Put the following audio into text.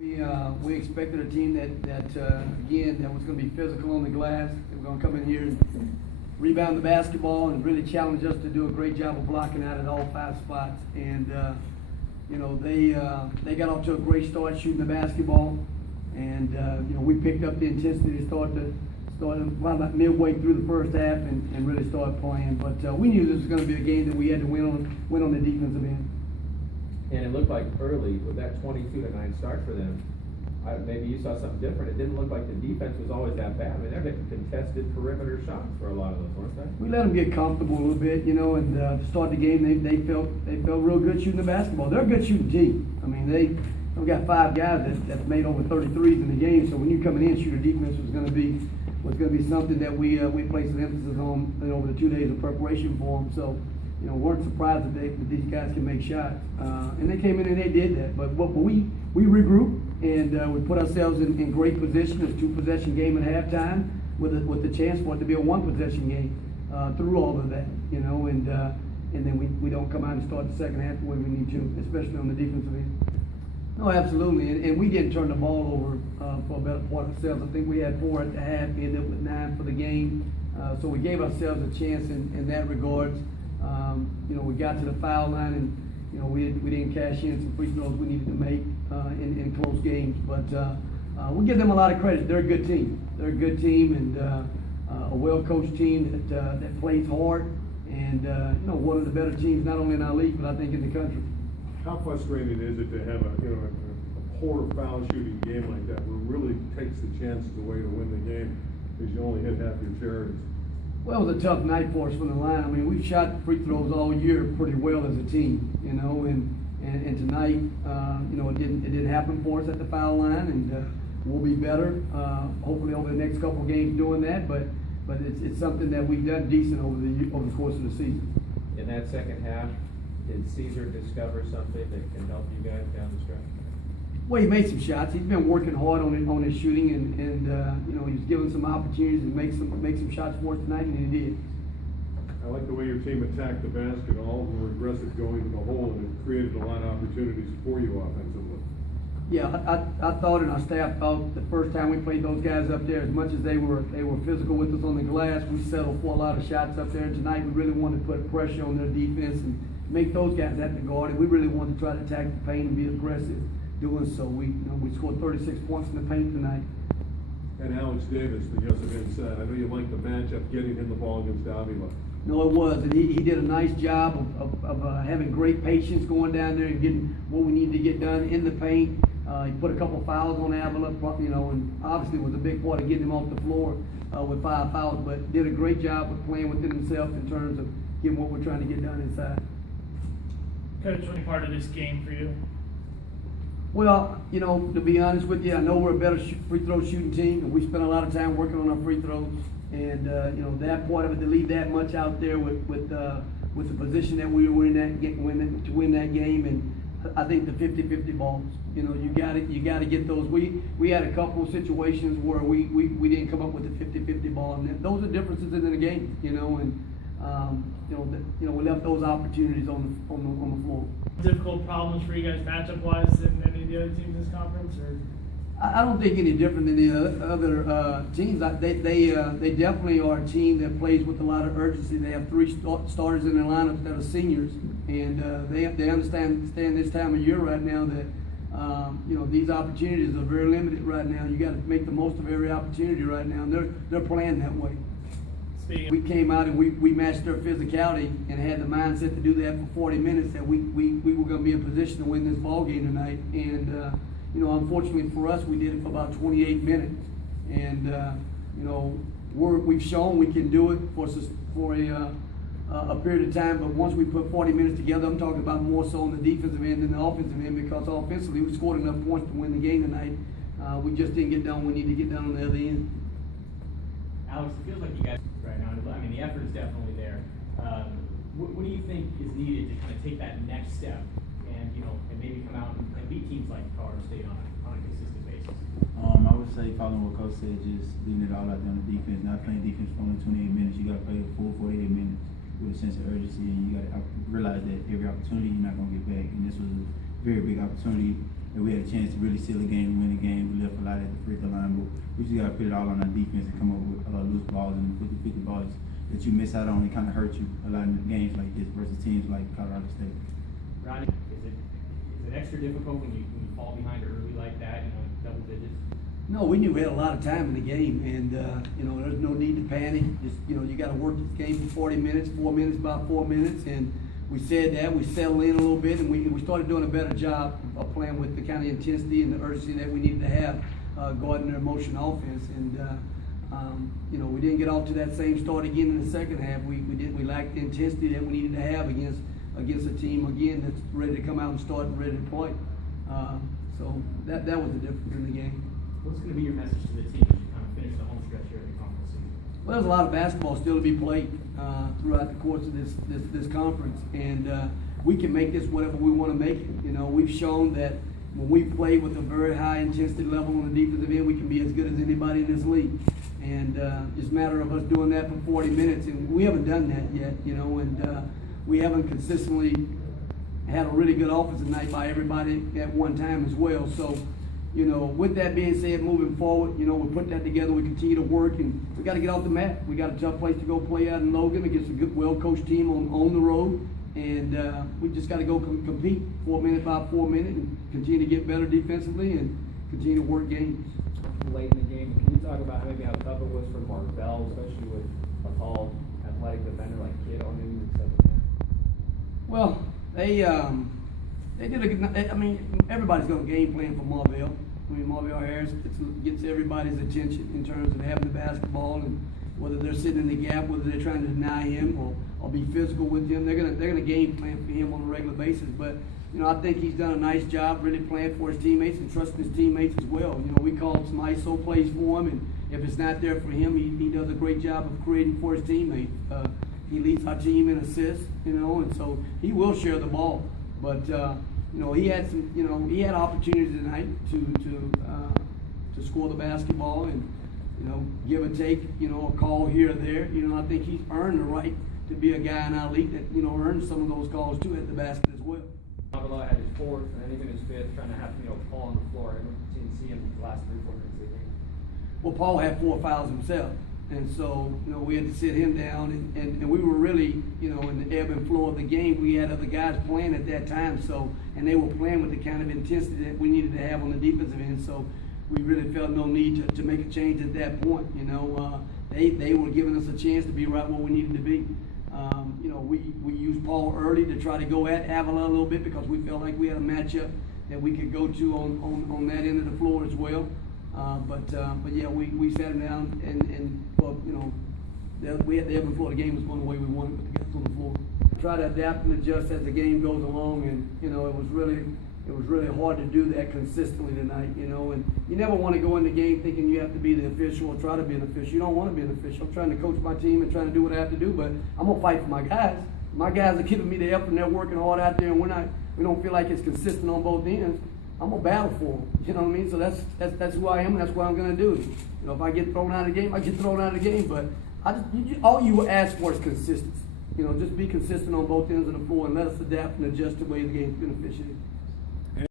We expected a team that again, that was going to be physical on the glass. They were going to come in here and rebound the basketball and really challenge us to do a great job of blocking out at all 5 spots. And they got off to a great start shooting the basketball, and we picked up the intensity to start about midway through the first half and really start playing. But we knew this was going to be a game that we had to win on the defensive end. And it looked like early with that 22-9 start for them. Maybe you saw something different. It didn't look like the defense was always that bad. I mean, they're hitting contested perimeter shots for a lot of those, weren't they? We let them get comfortable a little bit, and to start the game, they felt real good shooting the basketball. They're a good shooting team. I mean, they've got 5 guys that's made over 33s in the game. So when you coming in, shooter defense was going to be something that we placed an emphasis on over the 2 days of preparation for them. So. Weren't surprised that these guys can make shots, and they came in and they did that. But we regrouped and we put ourselves in great position. It's a 2-possession game at halftime with the chance for it to be a 1-possession game through all of that. And then we don't come out and start the second half the way we need to, especially on the defensive end. No, absolutely, and we didn't turn the ball over for a better part of ourselves. I think we had 4 at the half, ended up with 9 for the game. So we gave ourselves a chance in that regard. We got to the foul line and we didn't cash in some free throws we needed to make in close games. But we give them a lot of credit. They're a good team. They're a good team and a well-coached team that plays hard and one of the better teams not only in our league but I think in the country. How frustrating is it to have a poor foul shooting game like that where it really takes the chances away to win the game because you only hit half your charities? Well, it was a tough night for us from the line. I mean, we've shot free throws all year pretty well as a team, and tonight, it didn't happen for us at the foul line, and we'll be better, hopefully over the next couple of games doing that. But it's something that we've done decent over the course of the season. In that second half, did Caesar discover something that can help you guys down the stretch? Well, he made some shots. He's been working hard on his shooting, and he's given some opportunities to make some shots for us tonight, and he did. I like the way your team attacked the basket. All of them were aggressive going to the hole, and it created a lot of opportunities for you offensively. Yeah, I thought, and our staff thought, the first time we played those guys up there, as much as they were physical with us on the glass, we settled for a lot of shots up there. And tonight, we really wanted to put pressure on their defense and make those guys have to guard, and we really wanted to try to attack the paint and be aggressive. Doing so, we scored 36 points in the paint tonight. And Alex Davis, the Yosef inside. I know you like the matchup, getting him the ball against Avila. No, it was, and he did a nice job of having great patience going down there and getting what we needed to get done in the paint. He put a couple fouls on Avila, and obviously was a big part of getting him off the floor with 5 fouls. But did a great job of playing within himself in terms of getting what we're trying to get done inside. Coach, what part of this game for you? Well, to be honest with you, I know we're a better free throw shooting team, and we spent a lot of time working on our free throws. And that part of it, to leave that much out there with the position that we were in to win that game, and I think the 50-50 balls. You got to get those. We had a couple of situations where we didn't come up with the 50-50 ball, and those are differences in the game. We left those opportunities on the floor. Difficult problems for you guys matchup-wise than any of the other teams in this conference, or? I don't think any different than the other teams. They definitely are a team that plays with a lot of urgency. They have 3 starters in their lineups that are seniors, and they understand this time of year right now that these opportunities are very limited right now. You got to make the most of every opportunity right now, and they're playing that way. We came out and we matched their physicality and had the mindset to do that for 40 minutes. That we were going to be in position to win this ball game tonight, and unfortunately for us, we did it for about 28 minutes, and we've shown we can do it for a period of time. But once we put 40 minutes together, I'm talking about more so on the defensive end than the offensive end, because offensively we scored enough points to win the game tonight. We just didn't get done. We need to get done on the other end. Alex, it feels like you guys right now. I mean, the effort is definitely there. What do you think is needed to kind of take that next step and maybe come out and beat teams like Colorado State on a consistent basis? I would say, following what Coach said, just leaving it all out there on the defense. Not playing defense for only 28 minutes. You got to play a full 48 minutes with a sense of urgency, and you got to realize that every opportunity you're not going to get back. And this was a very big opportunity and we had a chance to really seal the game and win the game. We left a lot at the free throw line, but we just got to put it all on our defense and come up with loose balls and 50-50 balls that you miss out on. It kind of hurt you a lot in games like this versus teams like Colorado State. Ronnie, is it extra difficult when you fall behind early like that, double digits? No, we knew we had a lot of time in the game, and there's no need to panic. Just you got to work this game for 40 minutes, 4 minutes, about 4 minutes, and we said that we settled in a little bit, and we started doing a better job of playing with the kind of intensity and the urgency that we needed to have guarding their motion offense. And we didn't get off to that same start again in the second half. We lacked the intensity that we needed to have against a team again that's ready to come out and start and ready to play. So that was the difference in the game. What's going to be your message to the team as you kind of finish the home stretch here in the conference season? Well, there's a lot of basketball still to be played throughout the course of this conference, and we can make this whatever we want to make it. We've shown that when we play with a very high intensity level on the defensive end, we can be as good as anybody in this league. And it's a matter of us doing that for 40 minutes, and we haven't done that yet. And we haven't consistently had a really good offensive night by everybody at one time as well. So. With that being said, moving forward, we put that together, we continue to work, and we got to get off the mat. We got a tough place to go play out in Logan against a good, well-coached team on the road, and we just got to go compete 4 minute by 4 minute and continue to get better defensively and continue to work games. Late in the game, can you talk about maybe how tough it was for Mark Bell, especially with a tall, athletic defender like Kidd on him in the second half? Well, they did a good. Everybody's going to game plan for Marvell. Marvell Harris gets everybody's attention in terms of having the basketball, and whether they're sitting in the gap, whether they're trying to deny him or be physical with him, they're gonna game plan for him on a regular basis. But I think he's done a nice job really playing for his teammates and trusting his teammates as well. We called some ISO plays for him, and if it's not there for him, he does a great job of creating for his teammates. He leads our team in assists, and so he will share the ball. But he had he had opportunities tonight to score the basketball and give and take a call here or there. I think he's earned the right to be a guy in our league that earned some of those calls too at the basket as well. Avila had his fourth and then even his fifth, trying to have Paul on the floor. I didn't see him the last 3-4 minutes of the game. Well, Paul had 4 fouls himself. And so, we had to sit him down, and we were really, in the ebb and flow of the game. We had other guys playing at that time, and they were playing with the kind of intensity that we needed to have on the defensive end. So we really felt no need to make a change at that point. They were giving us a chance to be right where we needed to be. We used Paul early to try to go at Avila a little bit because we felt like we had a matchup that we could go to on that end of the floor as well. But yeah, we sat him down and we had the ebb and flow of the game was going the way we wanted with the guys on the floor. Try to adapt and adjust as the game goes along, and it was really hard to do that consistently tonight. And you never want to go in the game thinking you have to be the official or try to be an official. You don't want to be an official. I'm trying to coach my team and trying to do what I have to do, but I'm gonna fight for my guys. My guys are giving me the effort and they're working hard out there, and we don't feel like it's consistent on both ends. I'm gonna battle for them. You know what I mean? So that's who I am, and that's what I'm gonna do. If I get thrown out of the game, I get thrown out of the game. But all you ask for is consistency. Just be consistent on both ends of the floor and let us adapt and adjust the way the game's been officiated.